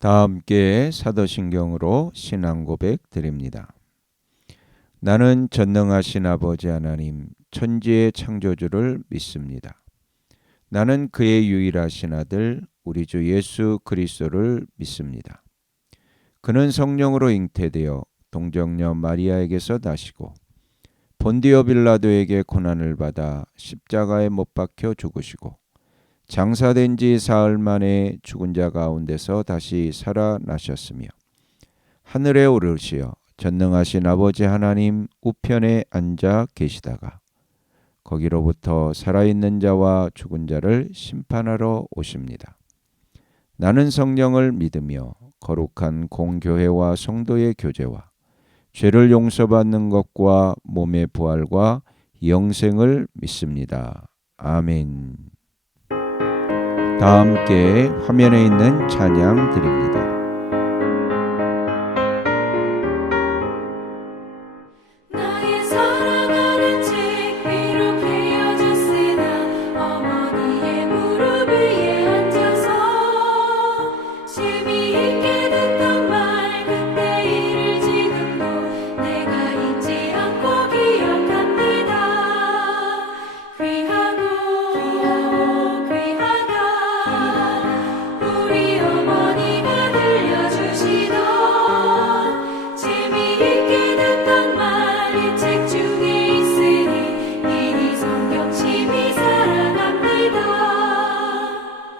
다 함께 사도신경으로 신앙 고백 드립니다. 나는 전능하신 아버지 하나님 천지의 창조주를 믿습니다. 나는 그의 유일하신 아들 우리 주 예수 그리스도를 믿습니다. 그는 성령으로 잉태되어 동정녀 마리아에게서 나시고 본디오 빌라도에게 고난을 받아 십자가에 못 박혀 죽으시고 장사된 지 사흘 만에 죽은 자 가운데서 다시 살아나셨으며 하늘에 오르시어 전능하신 아버지 하나님 우편에 앉아 계시다가 거기로부터 살아있는 자와 죽은 자를 심판하러 오십니다. 나는 성령을 믿으며 거룩한 공교회와 성도의 교제와 죄를 용서받는 것과 몸의 부활과 영생을 믿습니다. 아멘. 다 함께 화면에 있는 찬양 드립니다.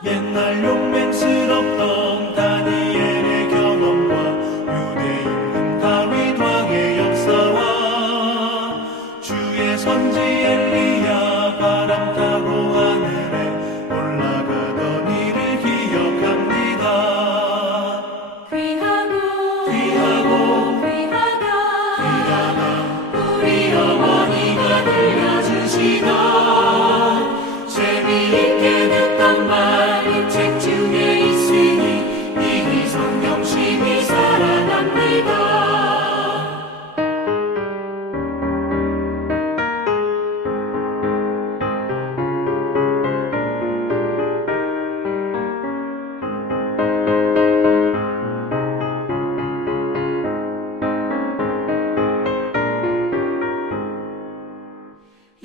옛날 용맹스럽던 다니엘의 경험과 유대인 다윗 왕의 역사와 주의 선지 엘리야 바람 타고 하늘에 올라가던 일을 기억합니다. 귀하다 우리 어머니가 들려주시던 재미있게 듣던 말 책 중에 있으니 이 성경 심히 사랑합니다.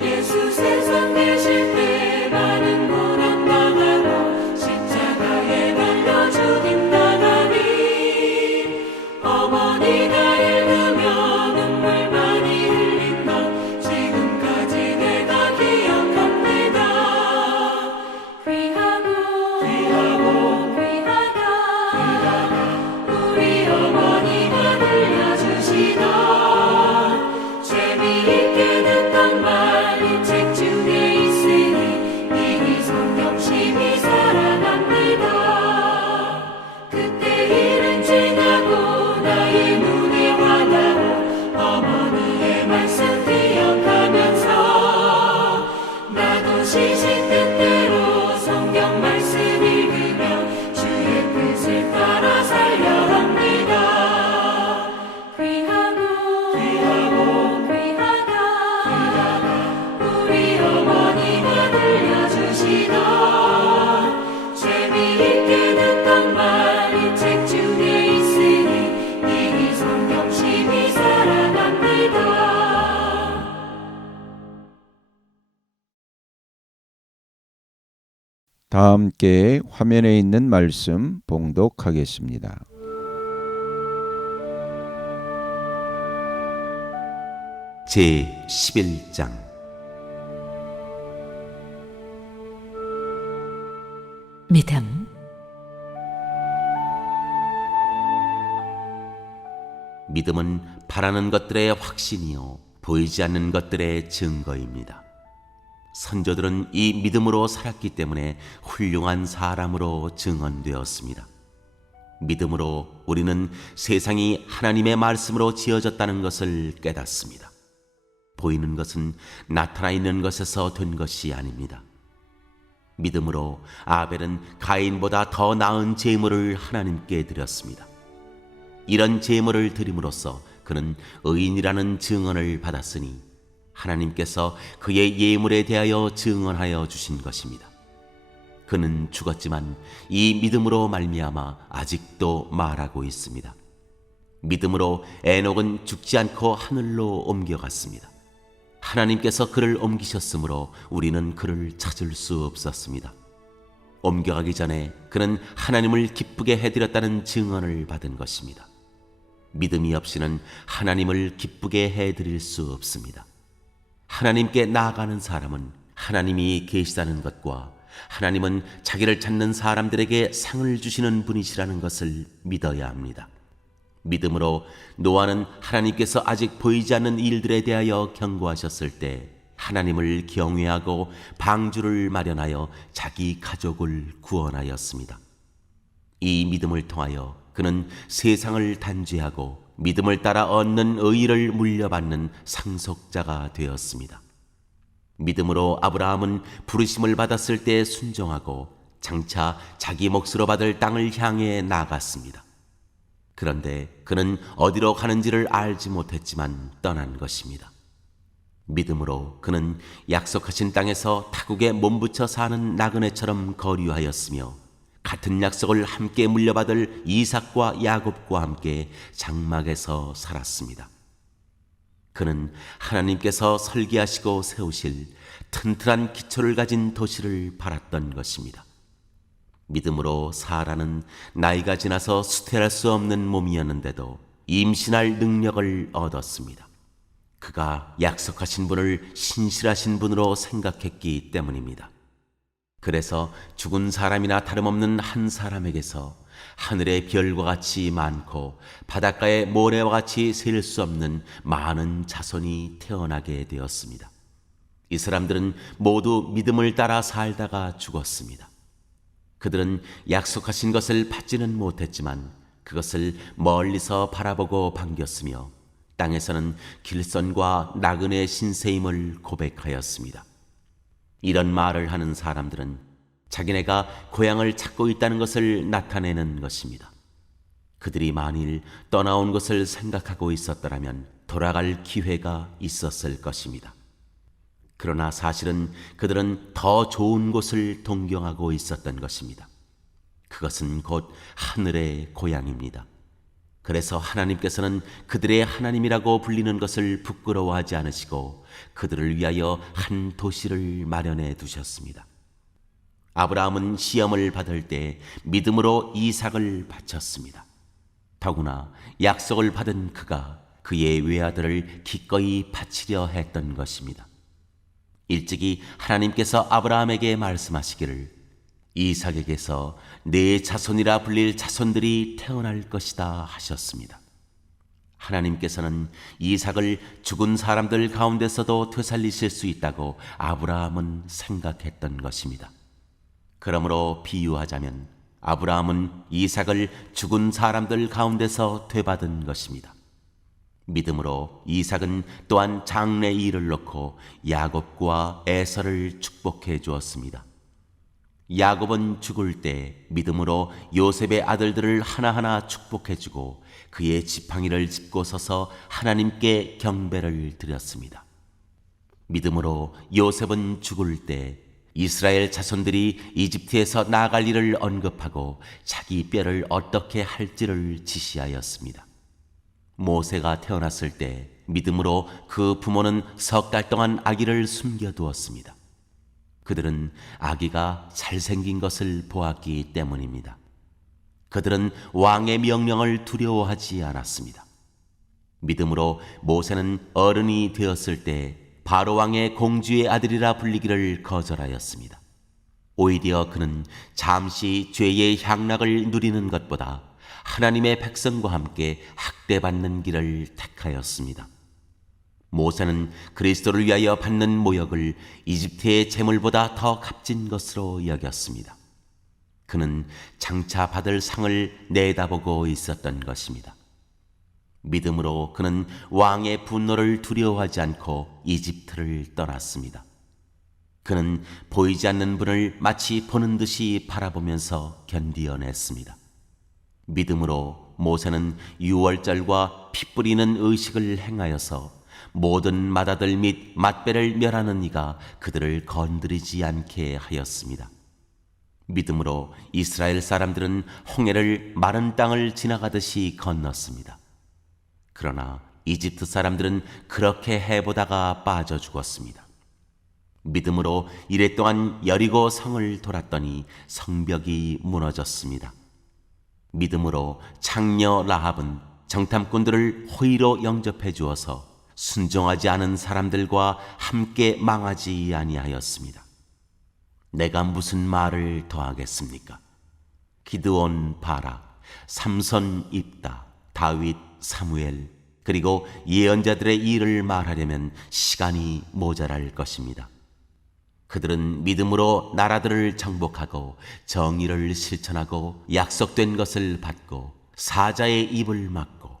예수 세상 계실 때 많은 고난 당하고 십자가에 달려 죽인다더니 어머니가 읽으며 눈물 많이 흘린 것 지금까지 내가 기억합니다. 귀하다 우리 어머니가 들려주시던 재미있게 듣던 말 책 중에 있으니 이 성경 심히 사랑합니다. 그때 일은 지나고 나의 눈에 와닿고 어머니의 말씀 기억하면서 나도 시신 뜻대로 성경 말씀 읽으며 주의 뜻을 따라 살려 합니다. 우리 어머니가 들려주시던 재미있게 듣던 말 이 책 중에 있으니 이 성경 심히 사랑합니다. 다 함께 화면에 있는 말씀 봉독하겠습니다. 제 11장 믿음. 믿음은 바라는 것들의 확신이요 보이지 않는 것들의 증거입니다. 선조들은 이 믿음으로 살았기 때문에 훌륭한 사람으로 증언되었습니다. 믿음으로 우리는 세상이 하나님의 말씀으로 지어졌다는 것을 깨닫습니다. 보이는 것은 나타나 있는 것에서 된 것이 아닙니다. 믿음으로 아벨은 가인보다 더 나은 제물을 하나님께 드렸습니다. 이런 제물을 드림으로써 그는 의인이라는 증언을 받았으니 하나님께서 그의 예물에 대하여 증언하여 주신 것입니다. 그는 죽었지만 이 믿음으로 말미암아 아직도 말하고 있습니다. 믿음으로 에녹은 죽지 않고 하늘로 옮겨갔습니다. 하나님께서 그를 옮기셨으므로 우리는 그를 찾을 수 없었습니다. 옮겨가기 전에 그는 하나님을 기쁘게 해드렸다는 증언을 받은 것입니다. 믿음이 없이는 하나님을 기쁘게 해드릴 수 없습니다. 하나님께 나아가는 사람은 하나님이 계시다는 것과 하나님은 자기를 찾는 사람들에게 상을 주시는 분이시라는 것을 믿어야 합니다. 믿음으로 노아는 하나님께서 아직 보이지 않는 일들에 대하여 경고하셨을 때 하나님을 경외하고 방주를 마련하여 자기 가족을 구원하였습니다. 이 믿음을 통하여 그는 세상을 단죄하고 믿음을 따라 얻는 의의를 물려받는 상속자가 되었습니다. 믿음으로 아브라함은 부르심을 받았을 때 순종하고 장차 자기 몫으로 받을 땅을 향해 나아갔습니다. 그런데 그는 어디로 가는지를 알지 못했지만 떠난 것입니다. 믿음으로 그는 약속하신 땅에서 타국에 몸붙여 사는 나그네처럼 거류하였으며 같은 약속을 함께 물려받을 이삭과 야곱과 함께 장막에서 살았습니다. 그는 하나님께서 설계하시고 세우실 튼튼한 기초를 가진 도시를 바랐던 것입니다. 믿음으로 사라는 나이가 지나서 수태할 수 없는 몸이었는데도 임신할 능력을 얻었습니다. 그가 약속하신 분을 신실하신 분으로 생각했기 때문입니다. 그래서 죽은 사람이나 다름없는 한 사람에게서 하늘의 별과 같이 많고 바닷가의 모래와 같이 셀 수 없는 많은 자손이 태어나게 되었습니다. 이 사람들은 모두 믿음을 따라 살다가 죽었습니다. 그들은 약속하신 것을 받지는 못했지만 그것을 멀리서 바라보고 반겼으며 땅에서는 길선과 나그네 신세임을 고백하였습니다. 이런 말을 하는 사람들은 자기네가 고향을 찾고 있다는 것을 나타내는 것입니다. 그들이 만일 떠나온 것을 생각하고 있었더라면 돌아갈 기회가 있었을 것입니다. 그러나 사실은 그들은 더 좋은 곳을 동경하고 있었던 것입니다. 그것은 곧 하늘의 고향입니다. 그래서 하나님께서는 그들의 하나님이라고 불리는 것을 부끄러워하지 않으시고 그들을 위하여 한 도시를 마련해 두셨습니다. 아브라함은 시험을 받을 때 믿음으로 이삭을 바쳤습니다. 더구나 약속을 받은 그가 그의 외아들을 기꺼이 바치려 했던 것입니다. 일찍이 하나님께서 아브라함에게 말씀하시기를 이삭에게서 내 자손이라 불릴 자손들이 태어날 것이다 하셨습니다. 하나님께서는 이삭을 죽은 사람들 가운데서도 되살리실 수 있다고 아브라함은 생각했던 것입니다. 그러므로 비유하자면 아브라함은 이삭을 죽은 사람들 가운데서 되받은 것입니다. 믿음으로 이삭은 또한 장래 일을 놓고 야곱과 에서를 축복해 주었습니다. 야곱은 죽을 때 믿음으로 요셉의 아들들을 하나하나 축복해 주고 그의 지팡이를 짚고 서서 하나님께 경배를 드렸습니다. 믿음으로 요셉은 죽을 때 이스라엘 자손들이 이집트에서 나아갈 일을 언급하고 자기 뼈를 어떻게 할지를 지시하였습니다. 모세가 태어났을 때 믿음으로 그 부모는 석 달 동안 아기를 숨겨두었습니다. 그들은 아기가 잘생긴 것을 보았기 때문입니다. 그들은 왕의 명령을 두려워하지 않았습니다. 믿음으로 모세는 어른이 되었을 때 바로 왕의 공주의 아들이라 불리기를 거절하였습니다. 오히려 그는 잠시 죄의 향락을 누리는 것보다 하나님의 백성과 함께 학대받는 길을 택하였습니다. 모세는 그리스도를 위하여 받는 모욕을 이집트의 재물보다 더 값진 것으로 여겼습니다. 그는 장차 받을 상을 내다보고 있었던 것입니다. 믿음으로 그는 왕의 분노를 두려워하지 않고 이집트를 떠났습니다. 그는 보이지 않는 분을 마치 보는 듯이 바라보면서 견디어냈습니다. 믿음으로 모세는 유월절과 피 뿌리는 의식을 행하여서 모든 맏아들 및 맏배를 멸하는 이가 그들을 건드리지 않게 하였습니다. 믿음으로 이스라엘 사람들은 홍해를 마른 땅을 지나가듯이 건넜습니다. 그러나 이집트 사람들은 그렇게 해보다가 빠져 죽었습니다. 믿음으로 이랫동안 여리고 성을 돌았더니 성벽이 무너졌습니다. 믿음으로 창녀 라합은 정탐꾼들을 호의로 영접해 주어서 순종하지 않은 사람들과 함께 망하지 아니하였습니다. 내가 무슨 말을 더하겠습니까? 기드온 바락, 삼손 입다, 다윗 사무엘, 그리고 예언자들의 일을 말하려면 시간이 모자랄 것입니다. 그들은 믿음으로 나라들을 정복하고 정의를 실천하고 약속된 것을 받고 사자의 입을 막고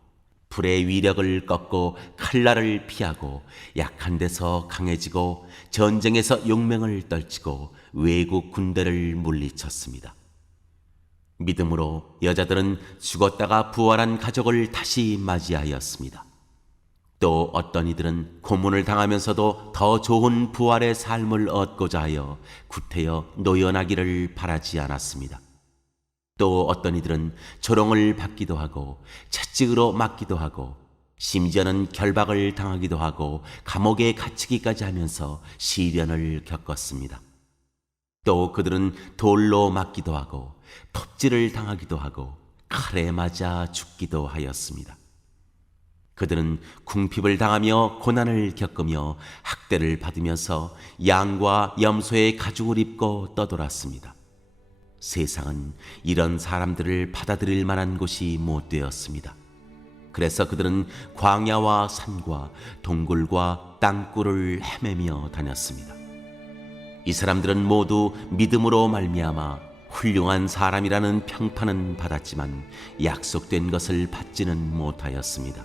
불의 위력을 꺾고 칼날을 피하고 약한 데서 강해지고 전쟁에서 용맹을 떨치고 외국 군대를 물리쳤습니다. 믿음으로 여자들은 죽었다가 부활한 가족을 다시 맞이하였습니다. 또 어떤 이들은 고문을 당하면서도 더 좋은 부활의 삶을 얻고자 하여 구태여 노연하기를 바라지 않았습니다. 또 어떤 이들은 조롱을 받기도 하고 채찍으로 맞기도 하고 심지어는 결박을 당하기도 하고 감옥에 갇히기까지 하면서 시련을 겪었습니다. 또 그들은 돌로 맞기도 하고 톱질을 당하기도 하고 칼에 맞아 죽기도 하였습니다. 그들은 궁핍을 당하며 고난을 겪으며 학대를 받으면서 양과 염소의 가죽을 입고 떠돌았습니다. 세상은 이런 사람들을 받아들일 만한 곳이 못 되었습니다. 그래서 그들은 광야와 산과 동굴과 땅굴을 헤매며 다녔습니다. 이 사람들은 모두 믿음으로 말미암아 훌륭한 사람이라는 평판은 받았지만 약속된 것을 받지는 못하였습니다.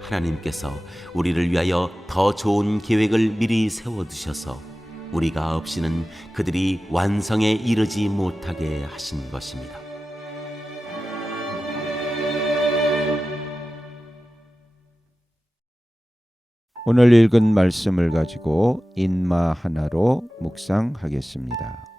하나님께서 우리를 위하여 더 좋은 계획을 미리 세워두셔서 우리가 없이는 그들이 완성에 이르지 못하게 하신 것입니다. 오늘 읽은 말씀을 가지고 인마 하나로 묵상하겠습니다.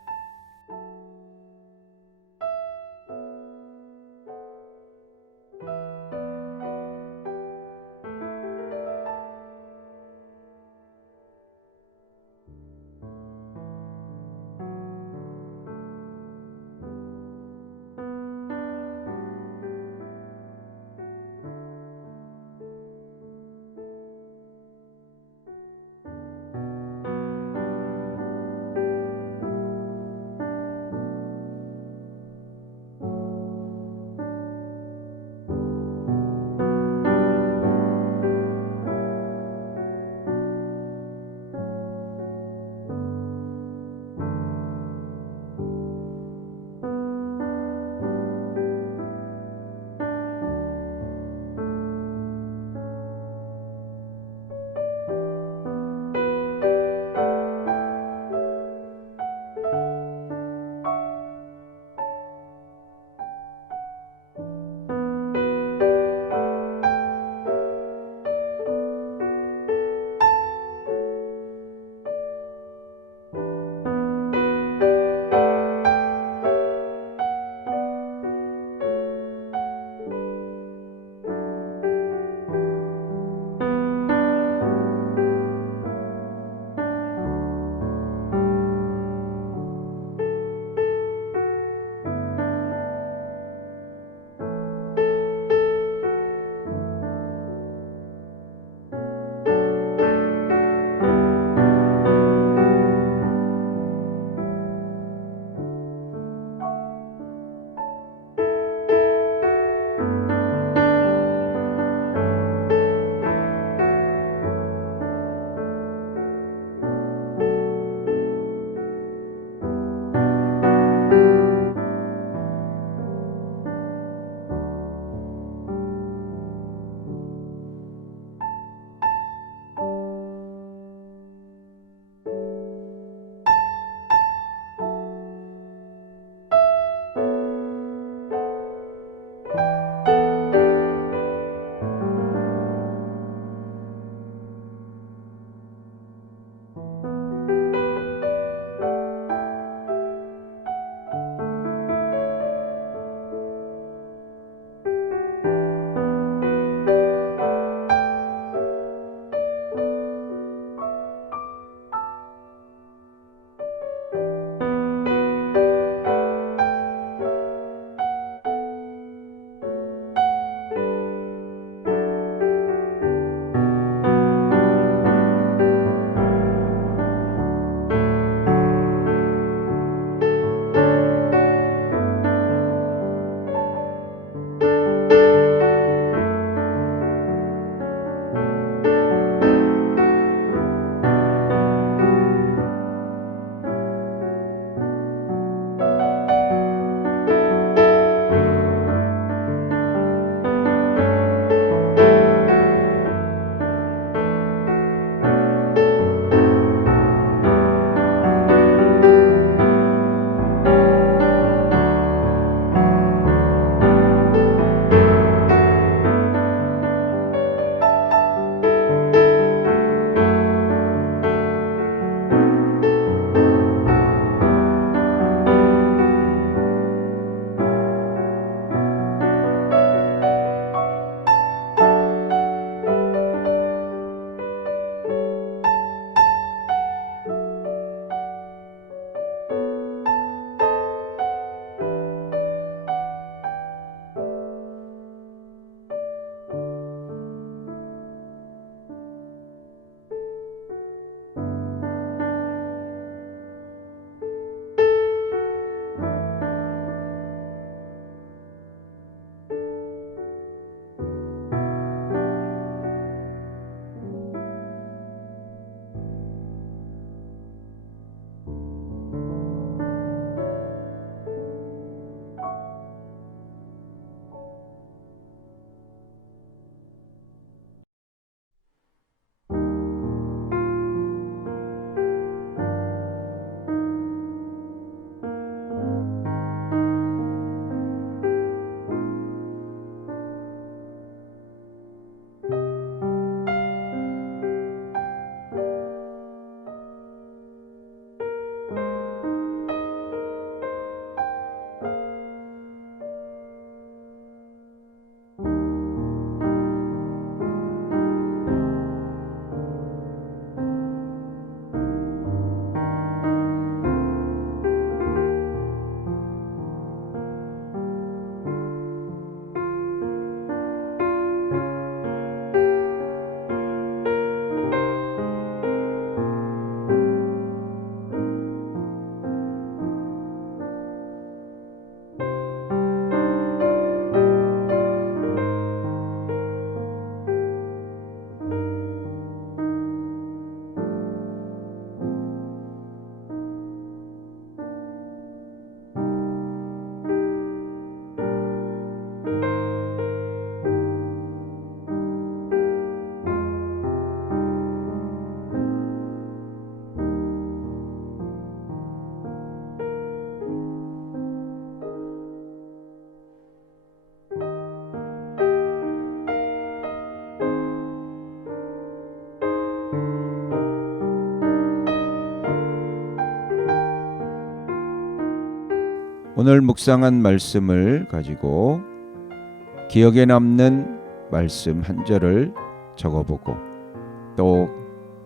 오늘 묵상한 말씀을 가지고 기억에 남는 말씀 한 절을 적어보고 또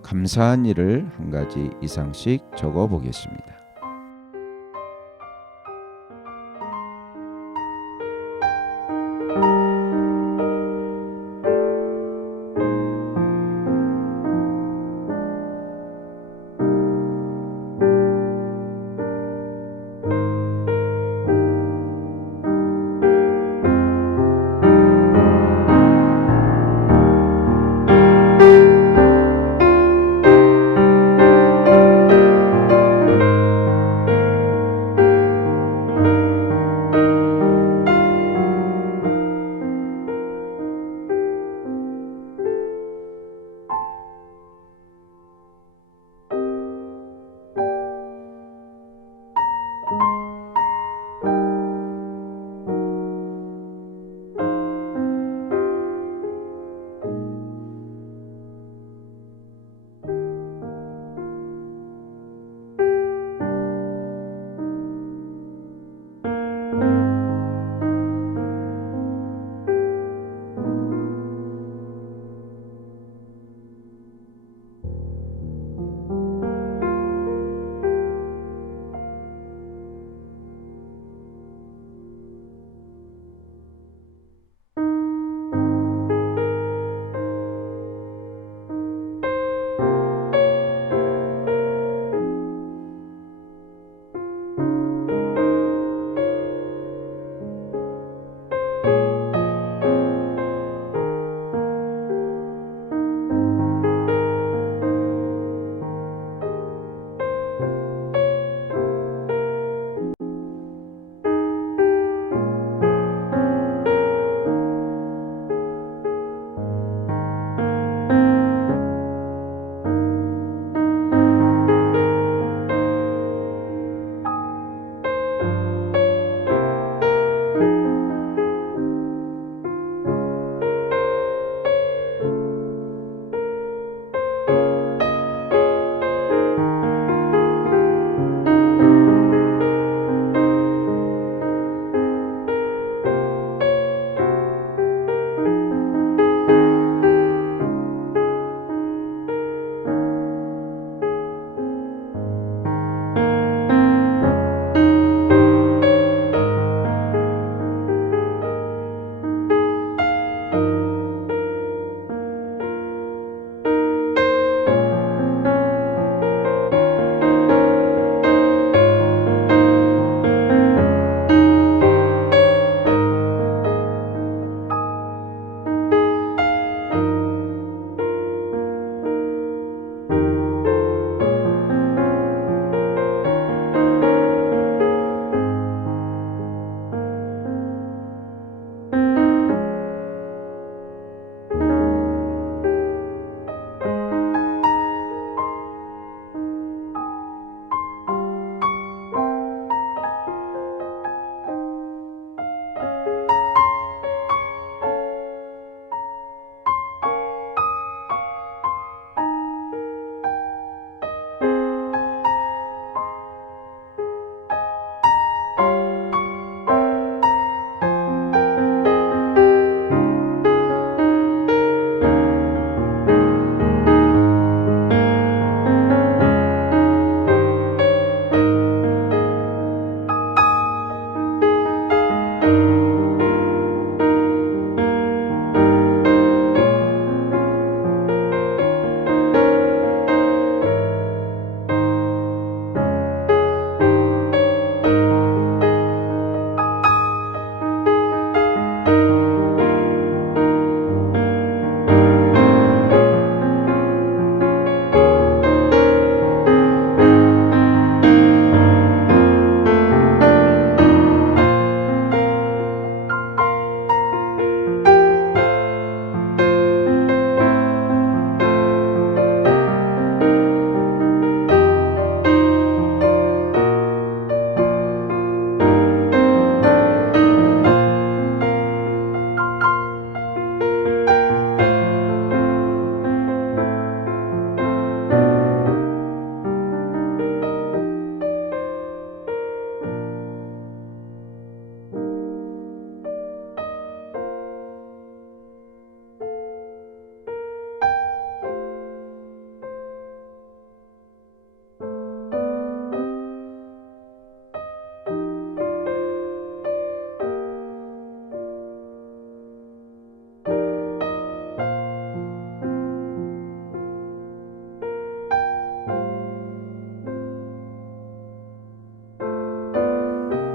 감사한 일을 한 가지 이상씩 적어보겠습니다.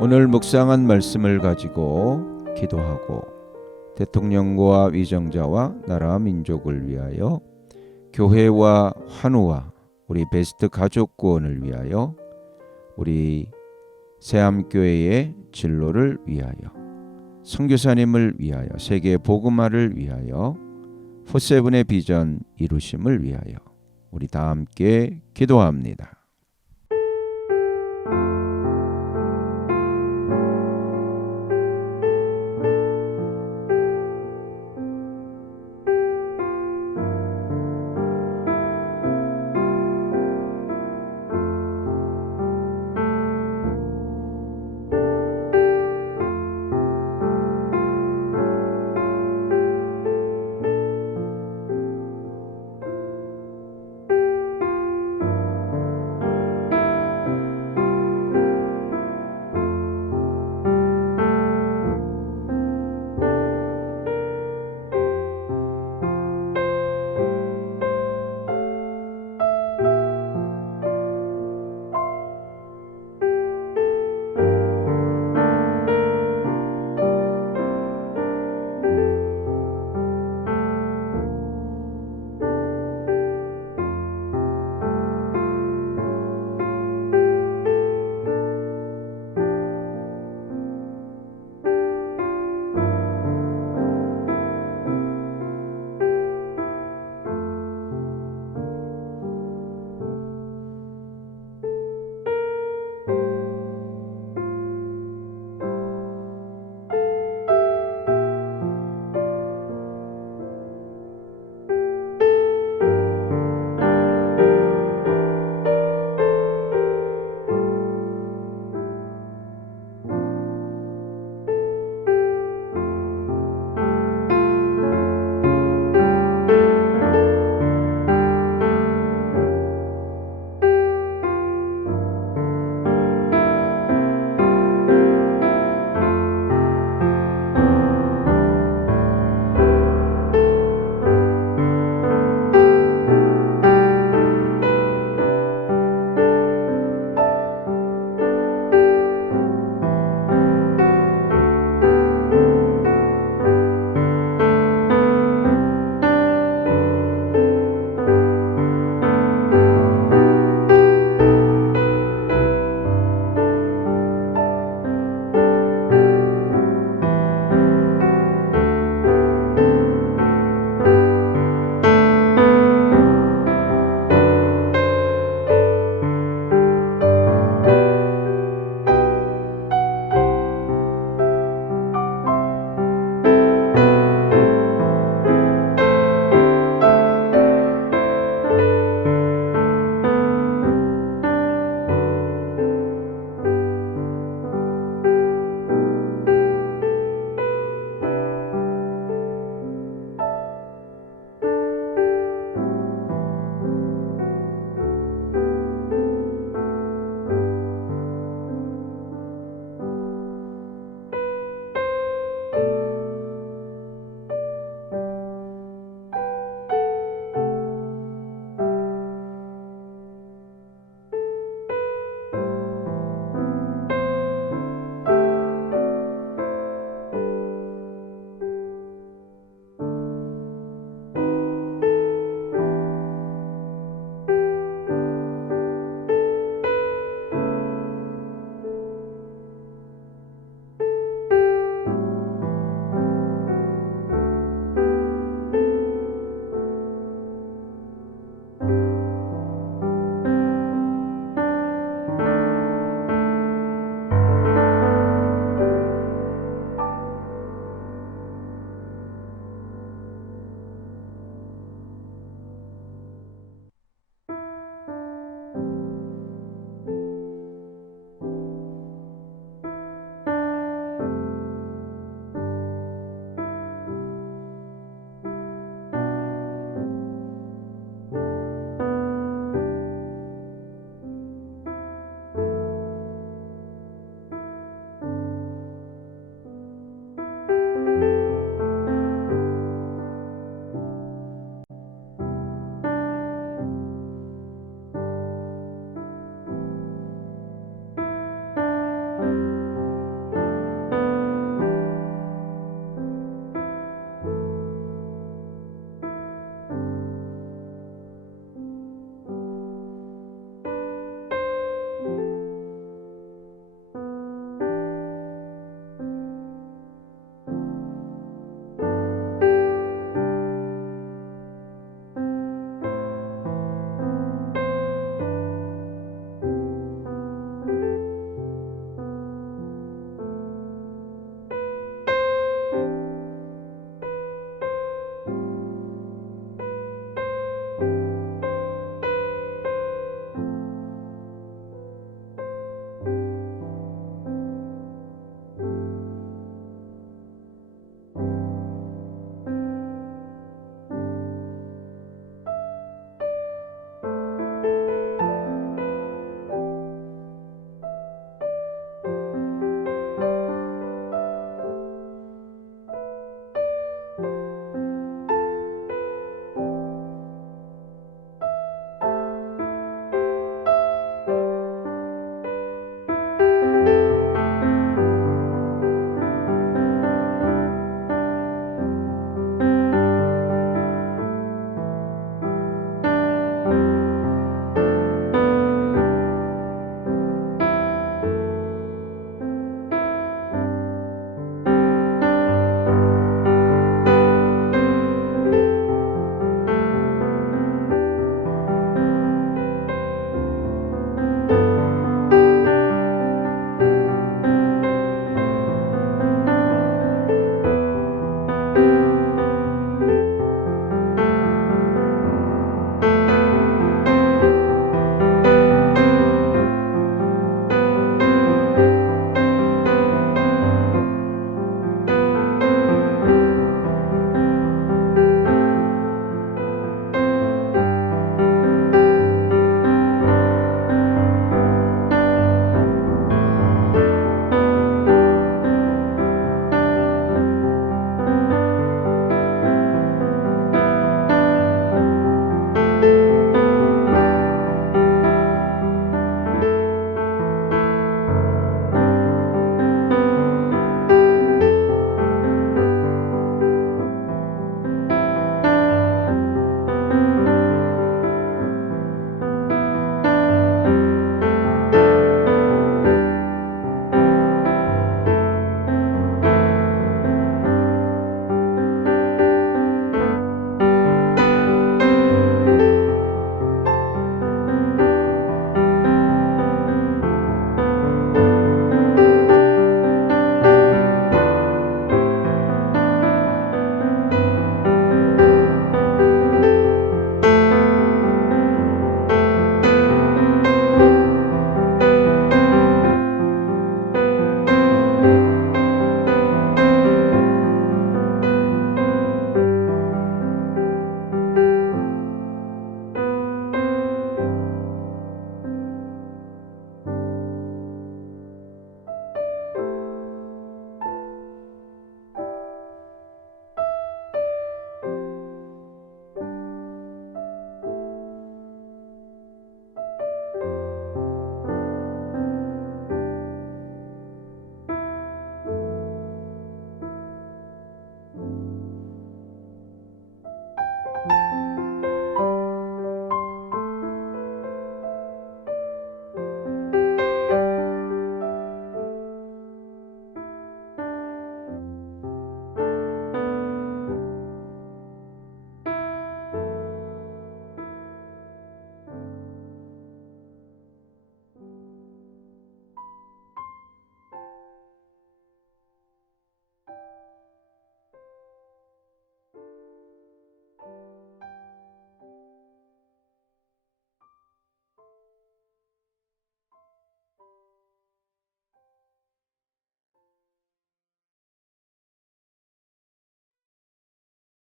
오늘 묵상한 말씀을 가지고 기도하고 대통령과 위정자와 나라 민족을 위하여 교회와 환우와 우리 베스트 가족 구원을 위하여 우리 새암교회의 진로를 위하여 선교사님을 위하여 세계 복음화를 위하여 포세븐의 비전 이루심을 위하여 우리 다 함께 기도합니다.